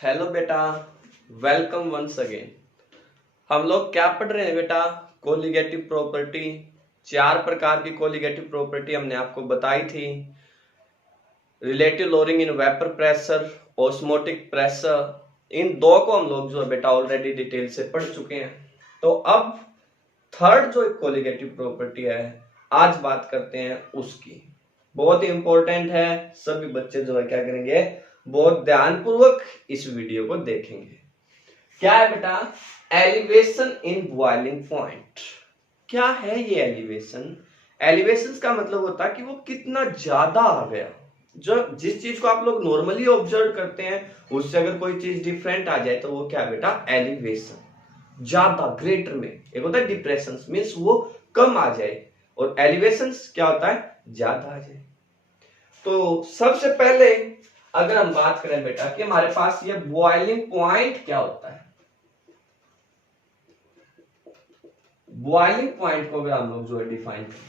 Hello बेटा, welcome once again. हम लोग क्या पढ़ रहे हैं बेटा? Colligative property. 4 प्रकार की कोलिगेटिव प्रॉपर्टी हमने आपको बताई थी। Relative lowering in vapour pressure, osmotic pressure, इन दो को हम लोग जो है बेटा ऑलरेडी डिटेल से पढ़ चुके हैं। तो अब थर्ड जो कोलिगेटिव प्रॉपर्टी है, आज बात करते हैं उसकी। बहुत ही इंपॉर्टेंट है, सभी बच्चे जो है क्या करेंगे, बहुत ध्यानपूर्वक इस वीडियो को देखेंगे। क्या है बेटा? Elevation in boiling point. क्या है ये एलिवेशन? एलिवेशन का मतलब होता है कि वो कितना ज्यादा आ गया। जो जिस चीज को आप लोग नॉर्मली ऑब्जर्व करते हैं उससे अगर कोई चीज डिफरेंट आ जाए तो वो क्या है बेटा? एलिवेशन। ज्यादा, ग्रेटर में। एक होता है डिप्रेशन, मीन्स वो कम आ जाए, और एलिवेशन क्या होता है? ज्यादा आ जाए। तो सबसे पहले अगर हम बात करें बेटा कि हमारे पास ये बॉइलिंग पॉइंट क्या होता है, बॉइलिंग पॉइंट को अगर हम लोग जो है डिफाइन करें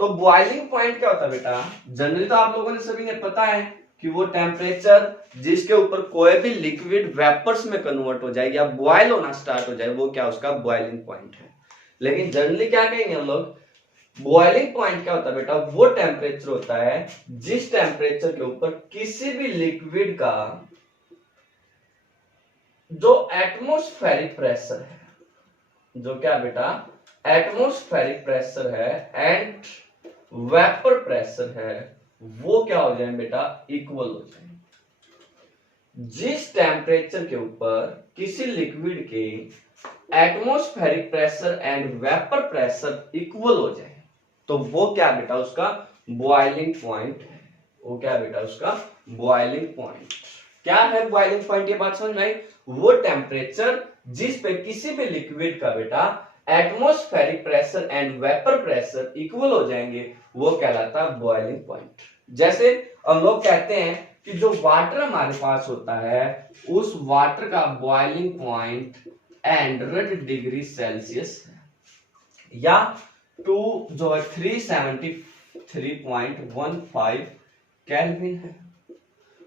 तो बॉइलिंग पॉइंट क्या होता है बेटा? जनरली तो आप लोगों ने सभी ने पता है कि वो टेम्परेचर जिसके ऊपर कोई भी लिक्विड वेपर्स में कन्वर्ट हो जाए या बॉयल होना स्टार्ट हो जाए, वो क्या उसका बॉइलिंग पॉइंट है। लेकिन जनरली क्या कहेंगे हम लोग, बॉइलिंग पॉइंट क्या होता है बेटा? वो टेम्परेचर होता है जिस टेम्परेचर के ऊपर किसी भी लिक्विड का जो एटमॉस्फेरिक प्रेशर है, जो क्या बेटा एटमॉस्फेरिक प्रेशर है एंड वेपर प्रेशर है, वो क्या हो जाए बेटा? इक्वल हो जाए। जिस टेम्परेचर के ऊपर किसी लिक्विड के atmospheric pressure and vapour pressure equal हो जाए तो वो क्या बेटा? उसका बॉइलिंग पॉइंट है। वो क्या बेटा? उसका बॉइलिंग पॉइंट। क्या है बॉइलिंग पॉइंट? ये बात समझ में आई? वो टेम्परेचर जिस पे किसी भी लिक्विड का बेटा atmospheric pressure and vapour pressure equal हो जाएंगे, वो कहलाता है बॉइलिंग पॉइंट। जैसे हम लोग कहते हैं कि जो वाटर हमारे पास होता है उस वाटर का बॉइलिंग पॉइंट 100 डिग्री सेल्सियस है, या टू जो है 373.15 केल्विन है।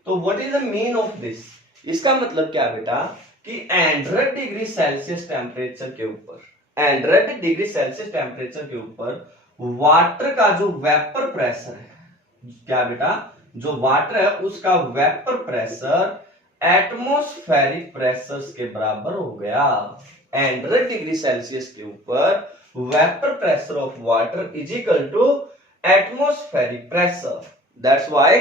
तो what is the mean of this? इसका मतलब क्या बेटा कि 100 डिग्री सेल्सियस टेम्परेचर के ऊपर, 100 डिग्री सेल्सियस टेम्परेचर के ऊपर वाटर का जो वेपर प्रेशर है, क्या बेटा? जो वाटर है उसका वेपर प्रेशर एटमॉस्फेरिक प्रेशर के बराबर हो गया। 100 डिग्री सेल्सियस के ऊपर vapour pressure of water is equal to atmospheric pressure. That's why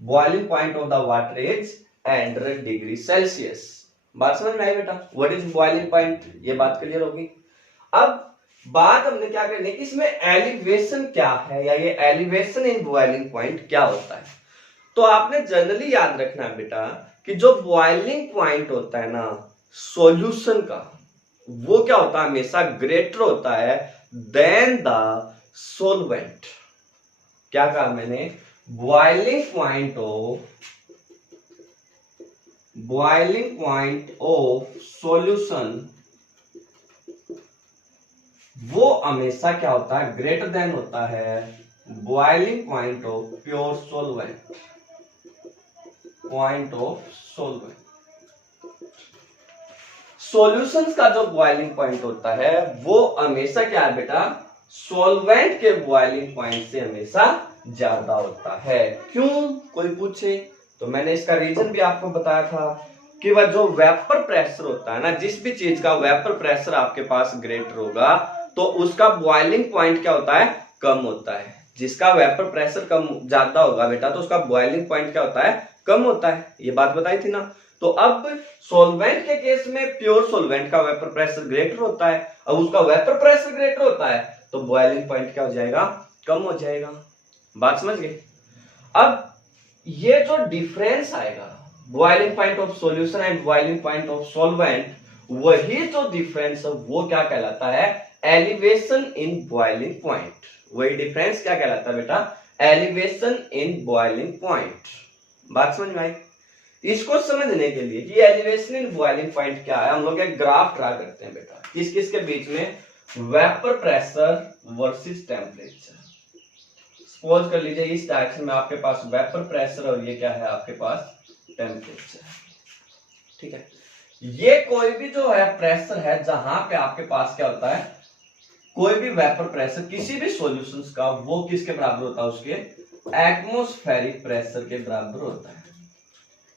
boiling point of the water is 100 degree Celsius. बात समझ में आई बेटा? What is boiling point? ये बात क्लियर होगी। अब बात हमने क्या करनी कि इसमें एलिवेशन क्या है, या ये एलिवेशन इन बॉइलिंग पॉइंट क्या होता है। तो आपने जनरली याद रखना है बेटा कि जो बॉइलिंग पॉइंट होता है ना सॉल्यूशन का, वो क्या होता है? हमेशा ग्रेटर होता है देन द सोलवेंट। क्या कहा मैंने? बॉइलिंग पॉइंट ऑफ सॉल्यूशन वो हमेशा क्या होता है? ग्रेटर देन होता है boiling point of pure solvent. Point of solvent, solutions का जो बॉइलिंग पॉइंट होता है वो हमेशा क्या है बेटा? सॉल्वेंट के बॉइलिंग पॉइंट से हमेशा ज्यादा होता है। क्यों? कोई पूछे तो मैंने इसका रीजन भी आपको बताया था कि वह जो वेपर प्रेशर होता है ना, जिस भी चीज का वेपर प्रेशर आपके पास ग्रेटर होगा तो उसका बॉइलिंग पॉइंट क्या होता है? कम होता है। जिसका वेपर प्रेशर कम ज्यादा होगा बेटा तो उसका बॉइलिंग पॉइंट क्या होता है? कम होता है। ये बात बताई थी ना। तो अब सॉल्वेंट के केस में प्योर सॉल्वेंट का वेपर प्रेशर ग्रेटर होता है, अब उसका वेपर प्रेशर ग्रेटर होता है तो बॉइलिंग पॉइंट क्या हो जाएगा? कम हो जाएगा। बात समझ गए? अब ये जो डिफरेंस आएगा boiling point of solution and boiling point of solvent, वही जो डिफरेंस है वो क्या कहलाता है? Elevation in boiling point. वही डिफरेंस क्या कहलाता है बेटा? Elevation in boiling point. बात समझ में आई? इसको समझने के लिए कि एलिवेशन इन बॉइलिंग पॉइंट क्या है, हम लोग एक ग्राफ ड्रा करते हैं बेटा। किस किस के बीच में? Vapour pressure versus temperature. Suppose कर लीजिए इस डायरेक्शन में आपके पास वेपर प्रेशर और ये क्या है? आपके पास टेम्परेचर। ठीक है, ये कोई भी जो है प्रेशर है जहां पे आपके पास क्या होता है, कोई भी वेपर प्रेशर किसी भी सॉल्यूशंस का, वो किसके बराबर होता है, उसके एटमॉस्फेरिक प्रेशर के बराबर होता है।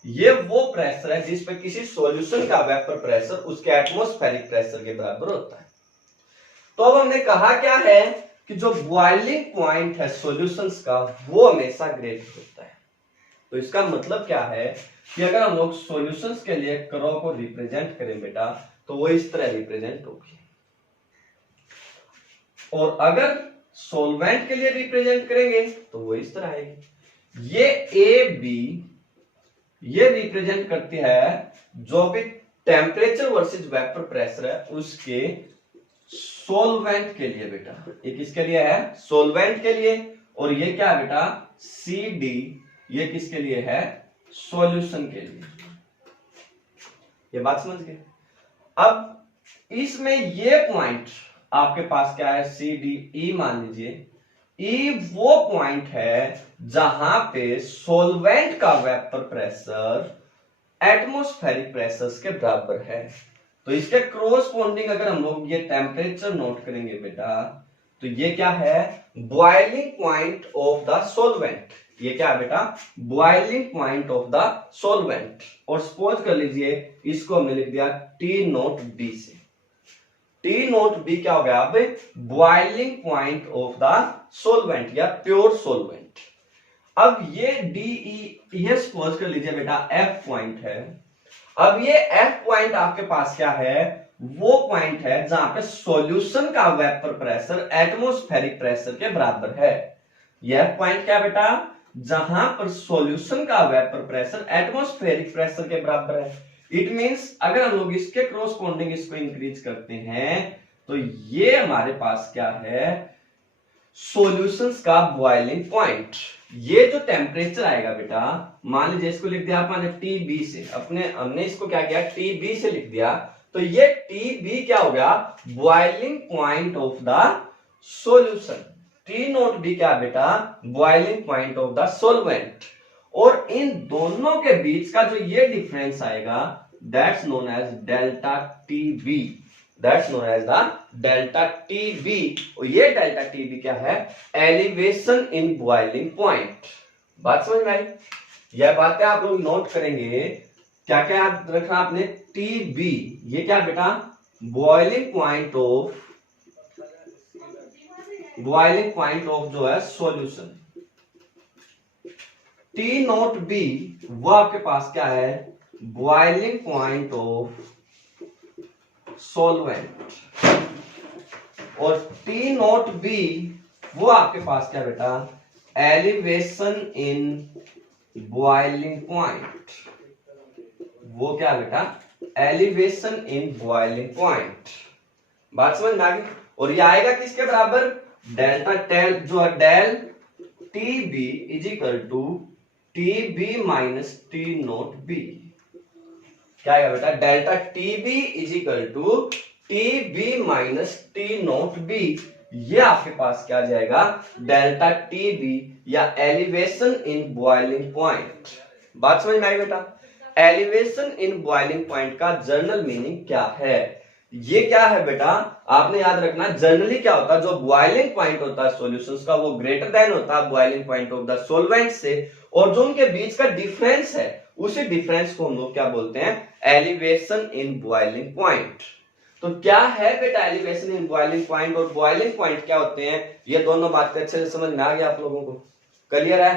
ये वो प्रेशर है जिस पे किसी सॉल्यूशन का वेपर प्रेशर उसके एटमॉस्फेरिक प्रेशर के बराबर होता है। तो अब हमने कहा क्या है कि जो बॉइलिंग पॉइंट है सॉल्यूशंस का वो हमेशा ग्रेटर होता है। तो इसका मतलब क्या है कि अगर हम लोग सॉल्यूशंस के लिए कर्व को रिप्रेजेंट करें बेटा, तो वो इस तरह रिप्रेजेंट होगी, और अगर सॉल्वेंट के लिए रिप्रेजेंट करेंगे तो वो इस तरह आएगी। ये ए बी ये रिप्रेजेंट करती है जो भी टेम्परेचर वर्सेस वेपर प्रेशर है उसके सॉल्वेंट के लिए बेटा। ये किसके लिए है, सॉल्वेंट के लिए। और ये क्या है बेटा, सी डी, ये किसके लिए है, सॉल्यूशन के लिए। ये बात समझ गए। अब इसमें ये पॉइंट आपके पास क्या है, सी डी ई मान लीजिए। ई वो पॉइंट है जहां पे सॉल्वेंट का वेपर प्रेशर एटमॉस्फेरिक प्रेशर के बराबर है। तो इसके क्रॉसपोंडिंग अगर हम लोग ये टेम्परेचर नोट करेंगे बेटा, तो ये क्या है, boiling point of the solvent. ये क्या है बेटा, boiling point of the solvent. और सपोज कर लीजिए इसको हमने लिख दिया टी नोट बी से। टी नोट बी क्या हो गया, अब boiling point of the solvent या प्योर सॉल्वेंट। अब ये डीई, ये सपोज कर लीजिए बेटा एफ पॉइंट है। अब ये एफ पॉइंट आपके पास क्या है, वो पॉइंट है जहां पे सॉल्यूशन का वेपर प्रेशर एटमॉस्फेरिक प्रेशर के बराबर है। यह पॉइंट क्या बेटा, जहां पर सॉल्यूशन का वेपर प्रेशर एटमॉस्फेरिक प्रेशर के बराबर है। इट मींस अगर हम लोग इसके क्रॉसपोंडिंग इसको इंक्रीज करते हैं तो ये हमारे पास क्या है, सॉल्यूशंस का बॉइलिंग पॉइंट। ये जो टेम्परेचर आएगा बेटा, मान लीजिए इसको लिख दिया आपने टी बी से, अपने हमने इसको क्या किया, टी बी से लिख दिया। तो ये टी बी क्या हो गया, boiling point of the solution. T nought b क्या बेटा, boiling point of the solvent. और इन दोनों के बीच का जो ये डिफरेंस आएगा, that's known as delta T b. That's known as the delta T b. और ये डेल्टा टी बी क्या है, एलिवेशन इन बॉइलिंग पॉइंट। बात समझ में आई। यह बातें आप लोग नोट करेंगे। क्या क्या याद रखना आपने, टी बी ये क्या बेटा, बॉइलिंग पॉइंट ऑफ जो है सॉल्यूशन। टी नोट बी वो आपके पास क्या है, बॉइलिंग पॉइंट ऑफ सॉल्वेंट। और टी नोट बी वो आपके पास क्या बेटा, एलिवेशन इन बॉइलिंग पॉइंट। वो क्या बेटा, एलिवेशन इन बॉइलिंग पॉइंट। बात समझ में आ गई। और ये आएगा किसके बराबर, डेल्टा टेल जो है del T B is equal to T b minus T nought b. क्या आएगा बेटा, delta T B is equal to T b minus T nought b. ये आपके पास क्या आ जाएगा, डेल्टा टी बी या एलिवेशन इन बॉइलिंग पॉइंट। बात समझ में आई बेटा। एलिवेशन इन बॉइलिंग पॉइंट का जर्नल मीनिंग क्या है, ये क्या है बेटा, आपने याद रखना। जनरली क्या होता है, जो बॉइलिंग पॉइंट होता है सॉल्यूशंस का वो ग्रेटर देन होता है boiling point of the solvent से। और जो उनके बीच का डिफरेंस है उसी डिफरेंस को हम लोग क्या बोलते हैं, एलिवेशन इन बॉइलिंग पॉइंट। तो क्या है बेटा एलिवेशन इन बॉइलिंग पॉइंट और बॉइलिंग पॉइंट क्या होते हैं, ये दोनों बातें अच्छे से समझ में आ गया आप लोगों को, क्लियर है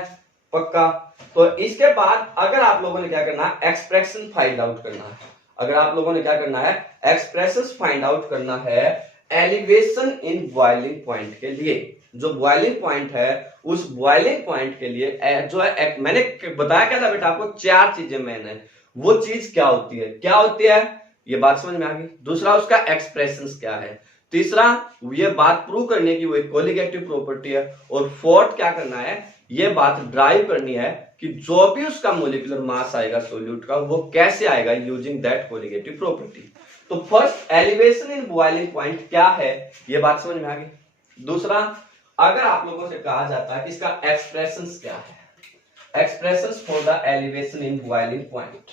पक्का। तो इसके बाद अगर आप लोगों ने क्या करना है, एक्सप्रेशन फाइंड आउट करना है। अगर आप लोगों ने क्या करना है, एक्सप्रेशंस फाइंड आउट करना है एलिवेशन इन बॉइलिंग पॉइंट के लिए। जो बॉइलिंग पॉइंट है उस बॉइलिंग पॉइंट के लिए जो है, मैंने बताया क्या था बेटा आपको, चार चीजें मैंने, वो चीज क्या होती है, क्या होती है, ये बात समझ में आ गई। दूसरा उसका एक्सप्रेशंस क्या है। तीसरा ये बात प्रूव करने की वो एक कोलिगेटिव प्रॉपर्टी है। और फोर्थ क्या करना है, ये बात ड्राइव करनी है कि जो भी उसका मोलिकुलर मास आएगा सोल्यूट का वो कैसे आएगा, यूजिंग दैट कोलिगेटिव प्रॉपर्टी। तो first elevation in boiling point क्या है, ये बात समझ में आ गई। दूसरा अगर आप लोगों से कहा जाता है कि इसका एक्सप्रेशंस क्या है, expressions for the elevation in boiling point,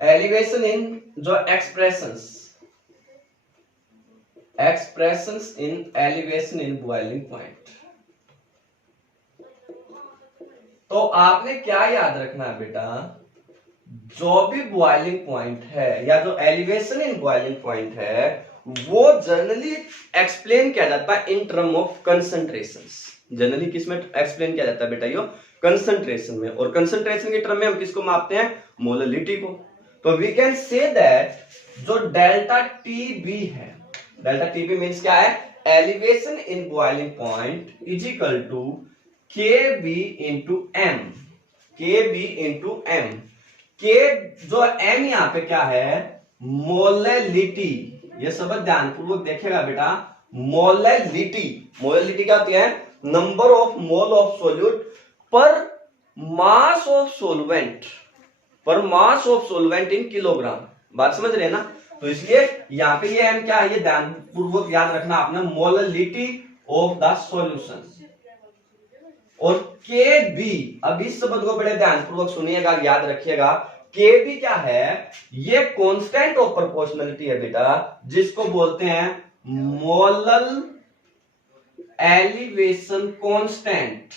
elevation in जो expressions in elevation in boiling point. तो आपने क्या याद रखना है बेटा, जो भी बॉइलिंग पॉइंट है या जो एलिवेशन इन बॉइलिंग पॉइंट है वो जनरली एक्सप्लेन किया जाता है in term of concentrations. Generally किसमें एक्सप्लेन किया जाता है बेटा, यो कंसंट्रेशन में। और कंसंट्रेशन के टर्म में हम किसको मापते हैं, मोललिटी को। तो वी कैन से दैट जो डेल्टा टीबी है, डेल्टा टीबी मींस क्या है, elevation in boiling point is equal to KB into m, KB into m. के जो एम यहाँ पे क्या है, मोललिटी। ये शब्द ध्यानपूर्वक देखेगा बेटा, मोललिटी। मोललिटी क्या होती है, number of mole of solute पर मास ऑफ सोलवेंट, पर mass of solvent in kilogram. बात समझ रहे हैं ना। तो इसलिए यहाँ पे ये एम क्या है, ये ध्यानपूर्वक याद रखना आपने, मोललिटी ऑफ द सॉल्यूशन। और के बी, अब इस शब्द को बड़े ध्यानपूर्वक सुनिएगा, याद रखिएगा। के बी क्या है, ये कांस्टेंट ऑफ प्रोपोर्शनलिटी है बेटा, जिसको बोलते हैं मोलल एलिवेशन कांस्टेंट।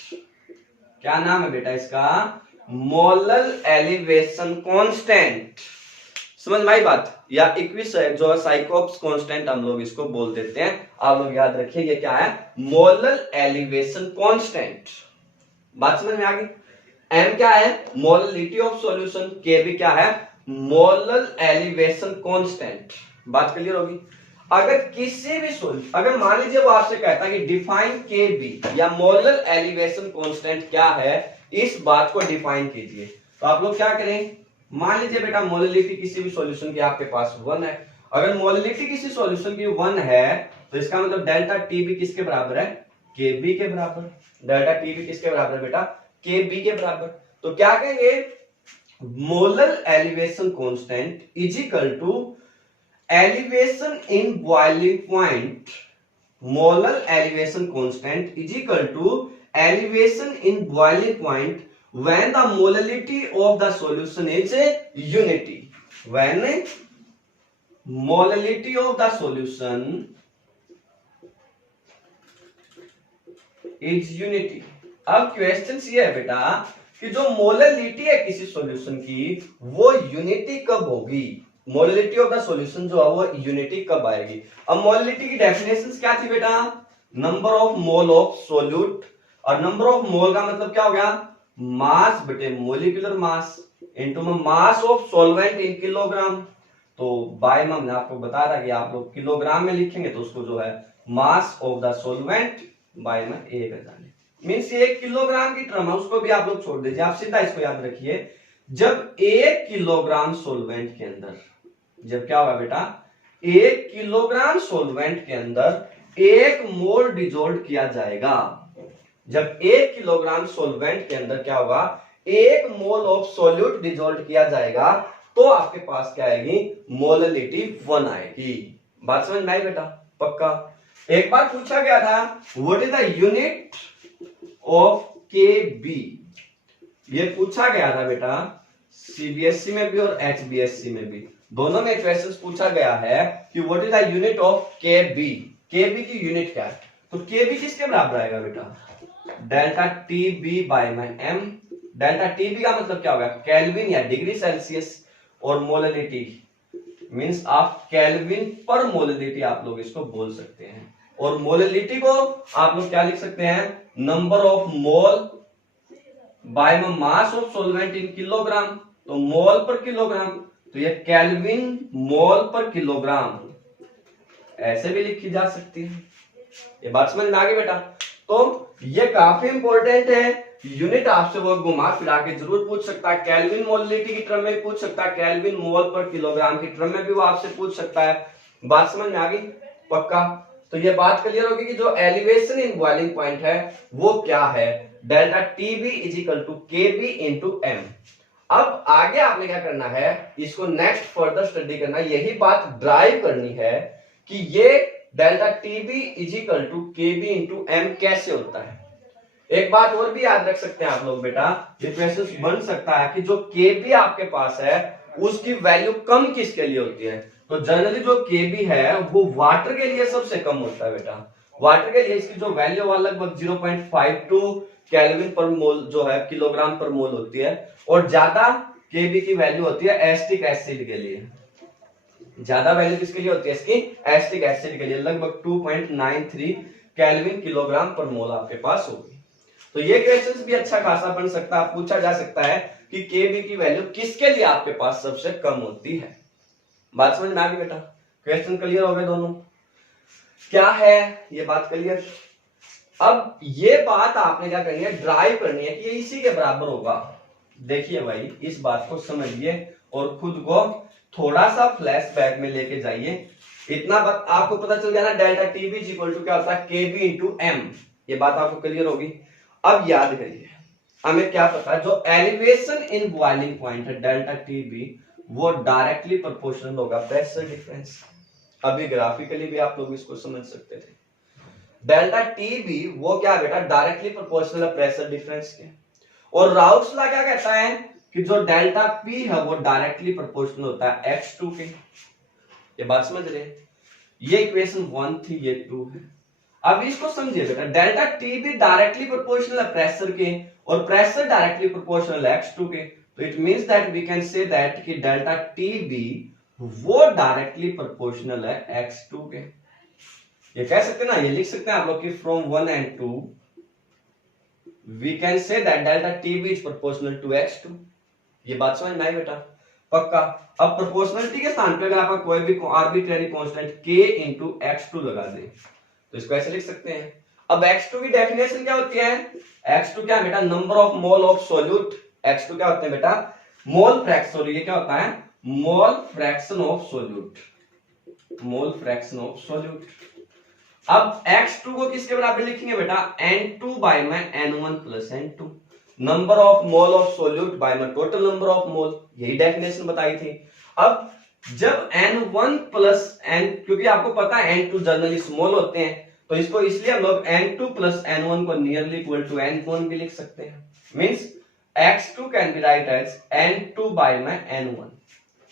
क्या नाम है बेटा इसका, मोलल एलिवेशन कांस्टेंट। समझ में आई बात, या इक्विस जो साइकोप्स कांस्टेंट हम लोग इसको बोल देते हैं। आप लोग याद रखिए ये क्या है, मोलल एलिवेशन कांस्टेंट। बात समझ में आ गई। एम क्या है, मोललिटी ऑफ सॉल्यूशन। के भी क्या है, मोलल एलिवेशन कांस्टेंट। बात क्लियर होगी। अगर किसी भी सोल्यूशन, अगर मान लीजिए वो आपसे कहता है कि डिफाइन के बी या मोलल एलिवेशन कांस्टेंट क्या है, इस बात को डिफाइन कीजिए। तो आप लोग क्या करें, मान लीजिए बेटा मोललिटी किसी भी सॉल्यूशन की आपके पास 1 है। अगर मोललिटी किसी सॉल्यूशन की 1 है तो इसका मतलब डेल्टा टीबी किसके बराबर है, के बी के बराबर। डेल्टा टीबी किसके बराबर है बेटा, के बी के बराबर। तो क्या कहेंगे, molal elevation constant is equal to elevation in boiling point. Molal elevation constant is equal to elevation in boiling point when the molality of the solution is unity, when molality of the solution is unity। अब question ये है बेटा कि जो molality है किसी solution की वो यूनिटी कब होगी, मोललिटी ऑफ द सॉल्यूशन जो है वो यूनिटी कब आएगी। अब मोललिटी की डेफिनेशन क्या थी बेटा, number of mole of solute. और नंबर ऑफ मोल का मतलब क्या हो गया, मास बटे molecular mass into mass of solvent in kilogram. तो बाय में हमने आपको बताया था कि आप लोग किलोग्राम में लिखेंगे तो उसको जो है mass of the solvent by में 1000 मींस ये 1 किलोग्राम की टर्म है, उसको भी आप लोग छोड़ दीजिए। आप सीधा इसको याद रखिए, जब 1 किलोग्राम सॉल्वेंट के अंदर, जब क्या होगा बेटा, 1 किलोग्राम सॉल्वेंट के अंदर 1 मोल डिसॉल्व किया जाएगा। जब 1 किलोग्राम सॉल्वेंट के अंदर क्या होगा, 1 मोल ऑफ सॉल्यूट डिसॉल्व किया जाएगा, तो आपके पास क्या आएगी, मोललिटी 1 आएगी। बात समझ में आई बेटा, पक्का। एक बार पूछा गया था what is the unit of के बी, ये पूछा गया था बेटा सीबीएसई में भी और एचबीएसई में भी, दोनों में क्वेश्चन पूछा गया है कि what is the unit of के बी। के बी की यूनिट क्या है, तो के बी किसके बराबर आएगा बेटा, डेल्टा टी बी बाय में एम। डेल्टा टी बी का मतलब क्या होगा, केल्विन या डिग्री सेल्सियस, और मोललिटी मींस आप केल्विन पर मोललिटी आप लोग इसको बोल सकते हैं। और मोललिटी को आप लोग क्या लिख सकते हैं, नंबर ऑफ मोल बाय में मास ऑफ सॉल्वेंट इन किलोग्राम। तो मोल पर किलोग्राम, तो ये केल्विन मोल पर किलोग्राम ऐसे भी लिखी जा सकती है। ये बात समझ में आ गई बेटा। तो ये काफी इंपॉर्टेंट है, यूनिट आपसे वो घुमा फिरा के जरूर पूछ सकता है। केल्विन मोललिटी की टर्म में पूछ सकता है, केल्विन मोल पर किलोग्राम की टर्म में भी वो आपसे पूछ सकता है। बात समझ में आ गई, पक्का। तो ये बात क्लियर होगी कि जो एलिवेशन इन बॉइलिंग पॉइंट है वो क्या है, delta TB is equal to KB into M. अब आगे आपने क्या करना है, इसको नेक्स्ट फर्दर स्टडी करना, यही बात ड्राइव करनी है कि ये delta TB is equal to KB into M कैसे होता है। एक बात और भी याद रख सकते हैं आप लोग बेटा, ये क्वेश्चन बन सकता है कि जो केबी आपके पास है उसकी वैल्यू कम किसके लिए होती है? तो जनरली जो Kb है वो वाटर के लिए सबसे कम होता है बेटा। वाटर के लिए इसकी जो वैल्यू है लगभग 0.52 केल्विन पर मोल जो है किलोग्राम पर मोल होती है, और ज्यादा Kb की वैल्यू होती है एसिटिक एसिड के लिए। ज्यादा वैल्यू किसके लिए होती है इसकी? एसिटिक एसिड के लिए लगभग 2.93 केल्विन किलोग्राम पर मोल आपके पास होगी। तो ये क्वेश्चंस भी अच्छा खासा बन सकता है, पूछा जा सकता है कि Kb की वैल्यू किसके लिए आपके पास सबसे कम होती है। बात समझ में आ गई बेटा? क्वेश्चन क्लियर हो गए दोनों? क्या है ये बात क्लियर? अब ये बात आपने क्या करनी है, ड्राइव करनी है कि ये इसी के बराबर होगा। देखिए भाई इस बात को समझिए और खुद को थोड़ा सा फ्लैशबैक में लेके जाइए। इतना बात आपको पता चल गया ना, डेल्टा टीबी इक्वल टू क्या होता है? Kb into M. ये बात आपको क्लियर होगी। अब याद करिए, हमें क्या पता है, जो एलिवेशन इन बॉइलिंग पॉइंट है डेल्टा टीबी, वो डायरेक्टली प्रोपोर्शनल होगा प्रेशर डिफरेंस। अभी ग्राफिकली भी आप लोग इसको समझ सकते थे। डेल्टा टीबी वो क्या बेटा? डायरेक्टली प्रोपोर्शनल है प्रेशर डिफरेंस के। और राउट्स लॉ क्या कहता है कि जो डेल्टा पी है वो डायरेक्टली प्रोपोर्शनल होता है x2 के। ये बात समझ रहे हैं? ये इक्वेशन 1 थी, ये 2 है। अब इसको समझिए बेटा, डेल्टा टी भी डायरेक्टली प्रोपोर्शनल है प्रेशर के, और प्रेशर डायरेक्टली प्रोपोर्शनल है x2 के। तो it means that we can say that कि डेल्टा टी बी वो डायरेक्टली प्रोपोर्शनल है x2 के। ये कह सकते हैं ना, ये लिख सकते हैं आप लोग कि from 1 and 2 we can say that delta T B is proportional to x2। ये बात समझ में आई बेटा? पक्का। अब प्रोपोर्शनलिटी के स्थान पे अगर आप कोई भी arbitrary constant k into x2 लगा दें तो इसको ऐसे लिख सकते हैं। अब x2 की डेफिनेशन क्या होती है? x2 क्या है बेटा? Number of mole of solute. x2 क्या होता है बेटा? Mole fraction. ये क्या होता है? Mole fraction of solute. Mole fraction of solute. अब x2 को किसके बराबर लिखेंगे बेटा? n2 बाय में n1 plus n2। Number of mole of solute by में टोटल नंबर ऑफ मोल। यही डेफिनेशन बताई थी। अब जब n1 प्लस n, क्योंकि आपको पता है n2 जनरली स्मॉल होते हैं, तो इसको इसलिए हम लोग n2 प्लस n1 को नियरली इक्वल टू n1 भी लिख सकते हैं। Means x2 can be write as n2 by में n1।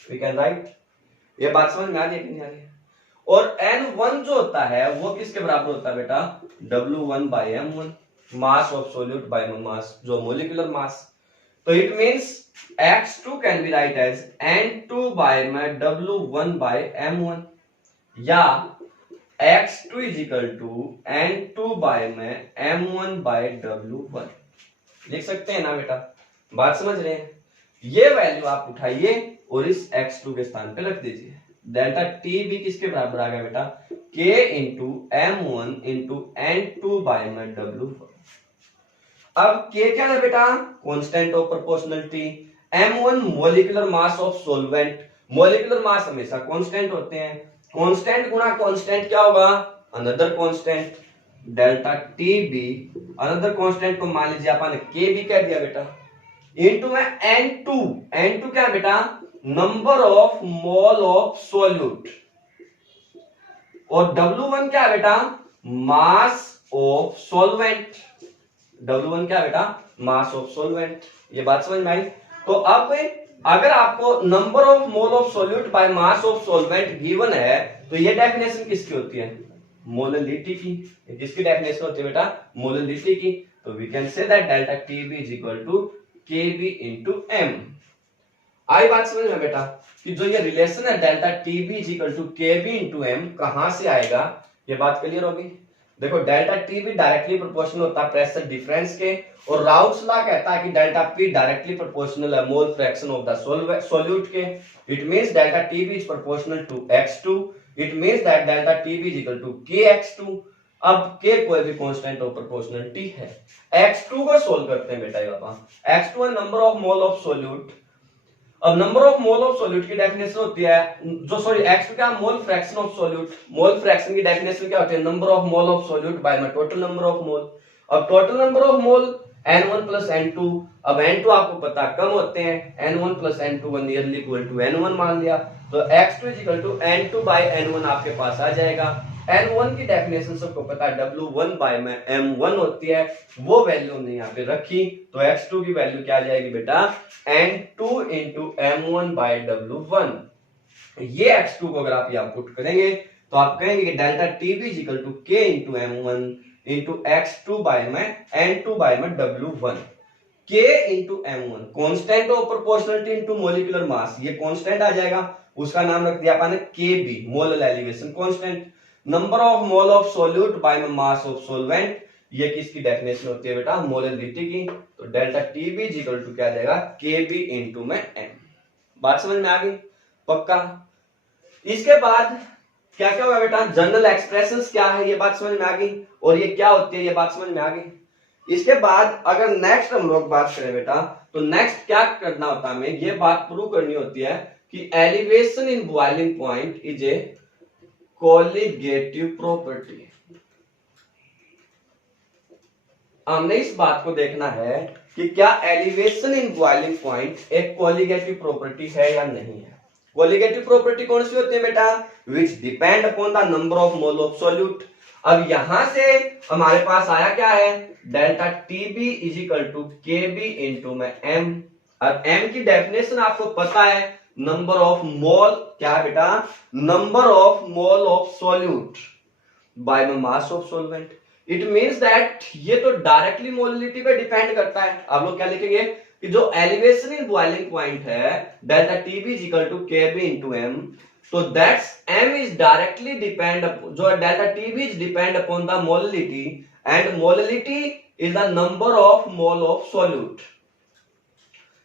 We can write. ये बात समझ में आ रही है कि नहीं आ रही है? और n1 जो होता है वो किसके बराबर होता है बेटा? W1 by m1, mass of solute by mass, जो मोलिकुलर मास। तो it means x2 can be write as n2 by में W1 बाय m1, या x2 is equal to n2 by में m1 बाय W1 लिख सकते हैं ना बेटा? बात समझ रहे हैं? ये वैल्यू आप उठाइए और इस x2 के स्थान पे रख दीजिए। डेल्टा टी भी किसके बराबर आ गया बेटा? k into m1 into n2 by में W1। अब k क्या है बेटा? Constant of proportionality. m1 molecular mass of solvent. Molecular mass हमेशा कांस्टेंट होते हैं। कांस्टेंट गुणा कांस्टेंट क्या होगा? Another constant. Delta T be another constant को मान लीजिए अपन k भी कह दिया बेटा, इनटू में n2। n2 क्या है बेटा? Number of mole of solute. और W1 क्या है बेटा? मास ऑफ सॉल्वेंट। W1 क्या है बेटा? मास ऑफ सॉल्वेंट। ये बात समझ में आई? तो अब अगर आपको number of mole of solute by mass of solvent given है, तो ये डेफिनेशन किसकी होती है? मोलरिटी की। किसकी डेफिनेशन होती है बेटा? मोलरिटी की। तो we can say that delta TB is equal to KB into M. आई बात समझ में बेटा कि जो ये रिलेशन है delta TB is equal to KB into M कहां से आएगा? ये बात क्लियर होगी? देखो डेल्टा टीबी डायरेक्टली प्रोपोर्शनल होता है प्रेशर डिफरेंस के, और राउट्स लॉ कहता है कि डेल्टा पी डायरेक्टली प्रोपोर्शनल है mole fraction of the solute के। It means delta TB is proportional to x2। It means that delta TB is equal to kx2। अब k कोई भी कांस्टेंट ऑफ प्रोपोर्शनलिटी है। x2 को solve करते हैं बेटा। ये x2 है number of mole of solute. अब number of mole of solute की डेफिनेशन होती है x2 क्या? Mole fraction of solute. Mole fraction की डेफिनेशन क्या होती है? Number of mole of solute by में टोटल नंबर ऑफ मोल। अब total number of mole n1 plus n2। अब n2 आपको पता कम होते हैं, n1 plus n2 nearly equal to n1 मान लिया, तो x2 is equal to n2 bye n1 आपके पास आ जाएगा। N1 की डेफिनेशन सबको पता है, W1 बाय में M1 होती है, वो वैल्यू हमने यहाँ पे रखी, तो X2 की वैल्यू क्या आ जाएगी बेटा, N2 into M1 bye W1। ये X2 को अगर आप यहाँ पुट करेंगे तो आप कहेंगे कि delta TB equal to K into M1 into X2 by में N2 बाय में W1। K into M1 constant of proportionality into molecular mass, ये कॉन्स्टेंट आ जाएगा, उसका नाम रख दिया अपन KB, molar elevation constant. Number of mole of solute by mass of solvent, ये किसकी डेफिनेशन होती है बेटा, मोलरिटी की। तो डेल्टा टीबी इक्वल टू क्या आ जाएगा, KB इंटू में M। बात समझ में आ गई, पक्का। इसके बाद क्या क्या हुआ बेटा, जनरल एक्सप्रेशंस क्या है, ये बात समझ में आ गई, और ये क्या होती है, ये बात समझ में आ गई। इसके बाद अगर नेक्स्ट हम लोग बात करें बेटा, तो नेक्स्ट क्या करना होता है, हमें ये बात प्रूव करनी होती है कि elevation in boiling point is a colligative property. हमने इस बात को देखना है कि क्या एलिवेशन इन बॉइलिंग पॉइंट एक कोलिगेटिव प्रॉपर्टी है या नहीं है। कोलिगेटिव प्रॉपर्टी कौन सी होती है बेटा, which depend upon the number of mole of solute. अब यहां से हमारे पास आया क्या है, delta TB is equal to KB into में एम। अब एम की डेफिनेशन आपको पता है, नंबर ऑफ मोल, क्या है बेटा, number of mole of solute by mass of solvent. It means that ये तो डायरेक्टली मोलिलिटी पे डिपेंड करता है। आप लोग क्या लिखेंगे कि जो एलिवेशन इन बॉइलिंग पॉइंट है, delta TB is equal to KB into M, so that's m is directly depend जो delta TB is depend upon the molality and molality is the number of mole of solute.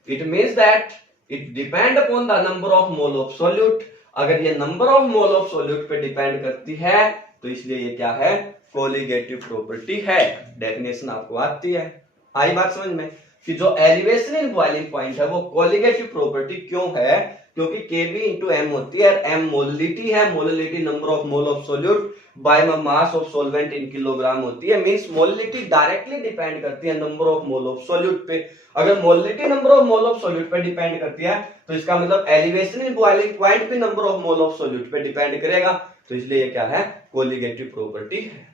It means that it depend upon the number of mole of solute. अगर ये number of mole of solute पे depend करती है तो इसलिए ये क्या है, कोलिगेटिव प्रॉपर्टी है। डेफिनेशन आपको आती है, आई बात समझ में कि जो एलिवेशन इन बॉइलिंग पॉइंट है वो कोलिगेटिव प्रॉपर्टी क्यों है, क्योंकि Kb इंटू एम होती है, m मोलिलिटी है, molality number of mole of solute by mass of solvent in kilogram होती है। मींस मोलिलिटी डायरेक्टली डिपेंड करती है number of mole of solute पे। अगर molality number of mole of solute पे डिपेंड करती है तो इसका मतलब एलिवेशन इन बॉइलिंग पॉइंट भी number of mole of solute पे डिपेंड करेगा, तो इसलिए ये क्या है, कोलिगेटिव प्रॉपर्टी है।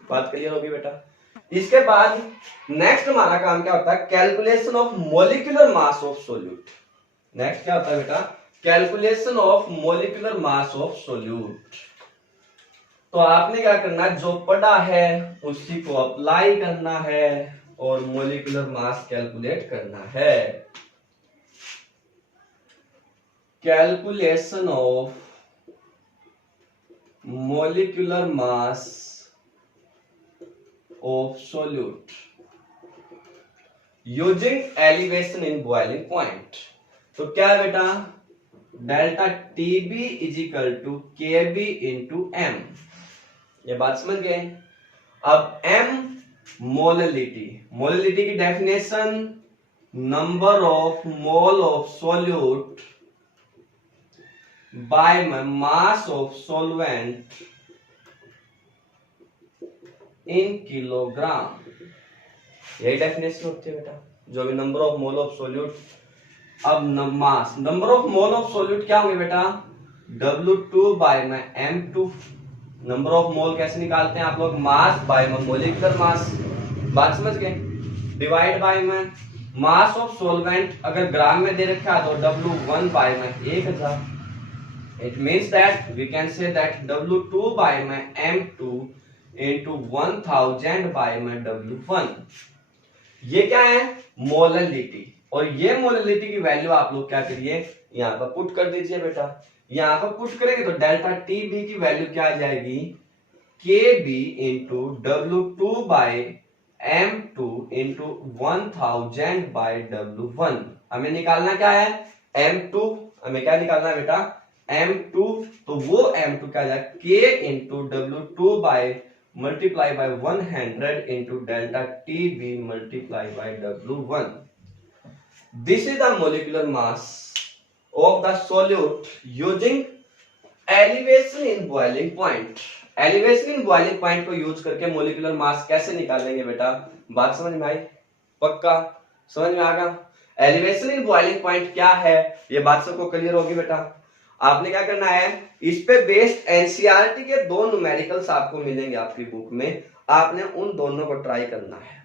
बात क्लियर होगी बेटा। इसके बाद नेक्स्ट हमारा काम क्या होता है, calculation of molecular mass of solute. Next क्या होता है बेटा, calculation of molecular mass of solute. तो आपने क्या करना है, जो पढ़ा है उसी को अप्लाई करना है और मोलिकुलर मास कैलकुलेट करना है। Calculation of molecular mass of solute using elevation in boiling point. तो क्या है बेटा, delta TB is equal to KB into M. ये बात समझ गए। अब एम मोलिलिटी, मोलिलिटी की definition number of mole of solute by mass of solvent in kilogram. यही डेफिनेशन होती है बेटा, जो भी number of mole of solute. अब mass, number of mole of solute क्या होंगे बेटा, W2 बाय में M2। नंबर ऑफ मोल कैसे निकालते हैं आप लोग, मास बाय में मोलिकुलर मास। बात समझ गए। डिवाइड बाय में मास ऑफ सॉल्वेंट, अगर ग्राम में दे रखा है तो W1 बाय में 1000। It means that we can say that W2 by में M2 into 1000 बाय में W1। ये क्या है, मोलिलिटी। और ये मोलिलिटी की वैल्यू आप लोग क्या करिए, यहां पर पुट कर दीजिए बेटा। यहां पर पुट करेंगे तो डेल्टा टीबी की वैल्यू क्या आ जाएगी, KB into W2 by M2 into 1000 by W1। हमें निकालना क्या है, M2। हमें क्या निकालना है बेटा, M2। तो वो M2 क्या आ जाएगा, K into W2 by multiply by 100 into delta TB multiply by W1. This is the molecular mass of the solute using elevation in boiling point. Elevation in boiling point को use करके molecular mass कैसे निकालेंगे बेटा, बात समझ में आई, पक्का समझ में आएगा। एलिवेशन इन बॉइलिंग पॉइंट क्या है, ये बात सबको क्लियर होगी बेटा। आपने क्या करना है, इस पे बेस्ड एनसीईआरटी के 2 न्यूमेरिकल्स आपको मिलेंगे आपकी बुक में, आपने उन दोनों को ट्राई करना है।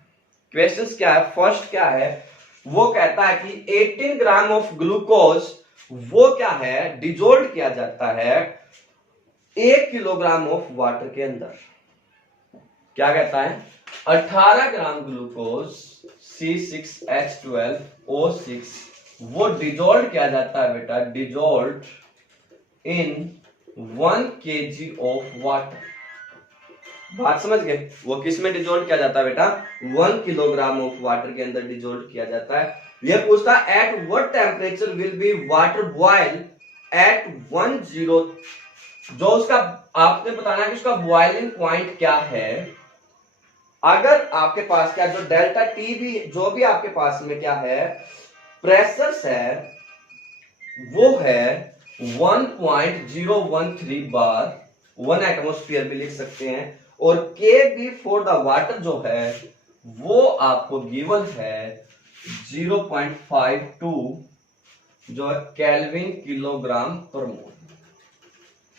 क्वेश्चंस क्या है, फर्स्ट क्या है, वो कहता है कि 18 ग्राम ऑफ ग्लूकोज वो क्या है, डिजोल्व किया जाता है 1 किलोग्राम ऑफ वाटर के अंदर। क्या कहता है, 18 ग्राम ग्लूकोज C6H12O6 वो डिजोल्व किया जाता है बेटा, dissolve in 1 kg of water. बात समझ गए, वो किस में डिजोल्व किया जाता है बेटा, 1 किलोग्राम ऑफ वाटर के अंदर डिजोल्व किया जाता है। ये पूछता है at what temperature will be water boil at 10, जो उसका आपने बताना है कि उसका बॉइलिंग पॉइंट क्या है। अगर आपके पास क्या, जो डेल्टा टी भी जो भी आपके पास में क्या है प्रेशर है, वो है 1.013 बार 1 एटमोस्फियर भी लिख सकते हैं, और के बी फॉर द वाटर जो है वो आपको गिवन है 0.52 जो है केल्विन किलोग्राम पर मोल।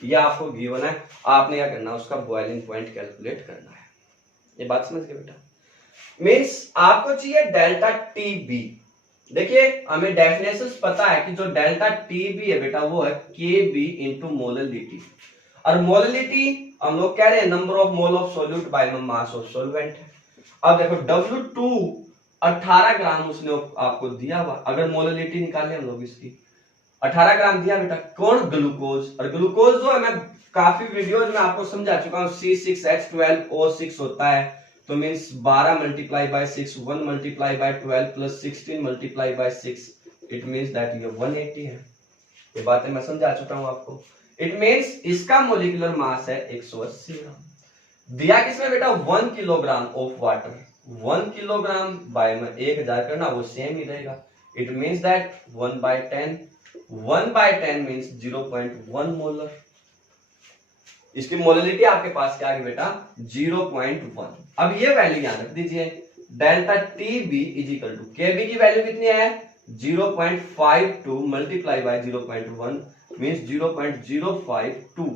ये आपको गिवन है, आपने क्या करना है, उसका बॉइलिंग पॉइंट कैलकुलेट करना है। ये बात समझ गए बेटा, मींस आपको चाहिए डेल्टा टी बी। देखिए हमें डेफिनेशन पता है कि जो डेल्टा टी बी है बेटा वो है के बी इंटू मोललिटी, और मोललिटी हम लोग कह रहे हैं number of mole of solute by mass of solvent है। अब देखो W2 18 ग्राम उसने आपको दिया हुआ, अगर मोललिटी निकाले हम लोग इसकी 18 ग्राम दिया बेटा, कौन, ग्लूकोज। और ग्लूकोज जो है मैं काफी वीडियोज में आपको समझा चुका हूं, C6H12O6 होता है, तो means 12 multiply by 6, 1 multiply by 12 plus 16 multiply by 6, it means that ये 180 है। ये बातें मैं समझा चुका हूं आपको। इट मींस इसका मोलिकुलर मास है 180 ग्राम। दिया किसमें बेटा, 1 kilogram of water, 1 kilogram by में 1000 करना, वो सेम ही रहेगा। It means that 1/10 means 0.1 molar. इसकी मोलरिटी आपके पास क्या है बेटा, 0.1। अब ये वैल्यू याद रख दीजिए, delta T B is equal to K B की वैल्यू कितनी है 0.52 मल्टीप्लाई बाय 0.1 मींस 0.052।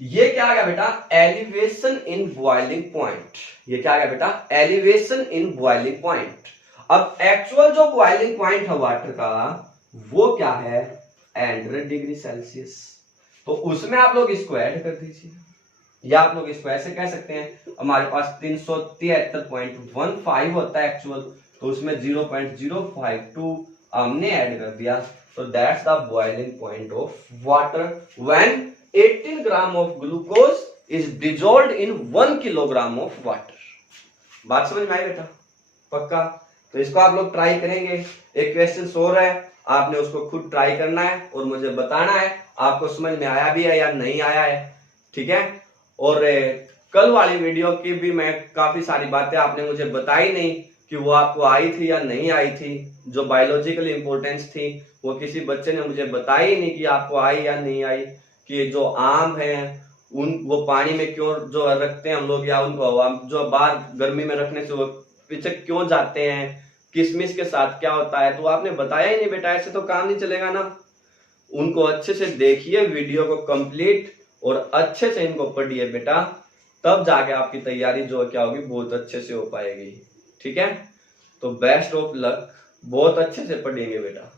ये क्या आ गया बेटा, एलिवेशन इन बॉइलिंग पॉइंट। ये क्या आ गया बेटा, एलिवेशन इन बॉइलिंग पॉइंट। अब एक्चुअल जो बॉइलिंग पॉइंट है वाटर का वो क्या है 100 डिग्री सेल्सियस, तो उसमें आप लोग इसको ऐड कर दीजिए, या आप लोग इसको ऐसे कह सकते हैं, हमारे पास 373.15 होता है एक्चुअल, तो उसमें 0.052 हमने ऐड कर दिया, तो that's the boiling point of water when 18 gram of glucose is dissolved in 1 kilogram of water. बात समझ में आई बेटा, पक्का? तो इसको आप लोग ट्राई करेंगे। एक क्वेश्चन और है, आपने उसको खुद ट्राई करना है और मुझे बताना है आपको समझ में आया भी है या नहीं आया है, ठीक है? और कल वाली वीडियो की भी मैं काफी सारी बातें आपने मुझे बताई नहीं कि वो आपको आई थी या नहीं आई थी, जो बायोलॉजिकल इंपॉर्टेंस थी वो किसी बच्चे ने मुझे बताई नहीं कि आपको आई या नहीं आई, कि जो आम है उन वो पानी में क्यों जो रखते हैं हम लोग, या उनको जो बाहर गर्मी में रखने से वो पीछे क्यों जाते हैं, किशमिश के साथ क्या होता है, तो आपने बताया ही नहीं बेटा, ऐसे तो काम नहीं चलेगा ना। उनको अच्छे से देखिए, वीडियो को कंप्लीट और अच्छे से इनको पढ़िए बेटा, तब जाके आपकी तैयारी जो क्या होगी बहुत अच्छे से हो पाएगी, ठीक है? तो बेस्ट ऑफ लक, बहुत अच्छे से पढ़ेंगे बेटा।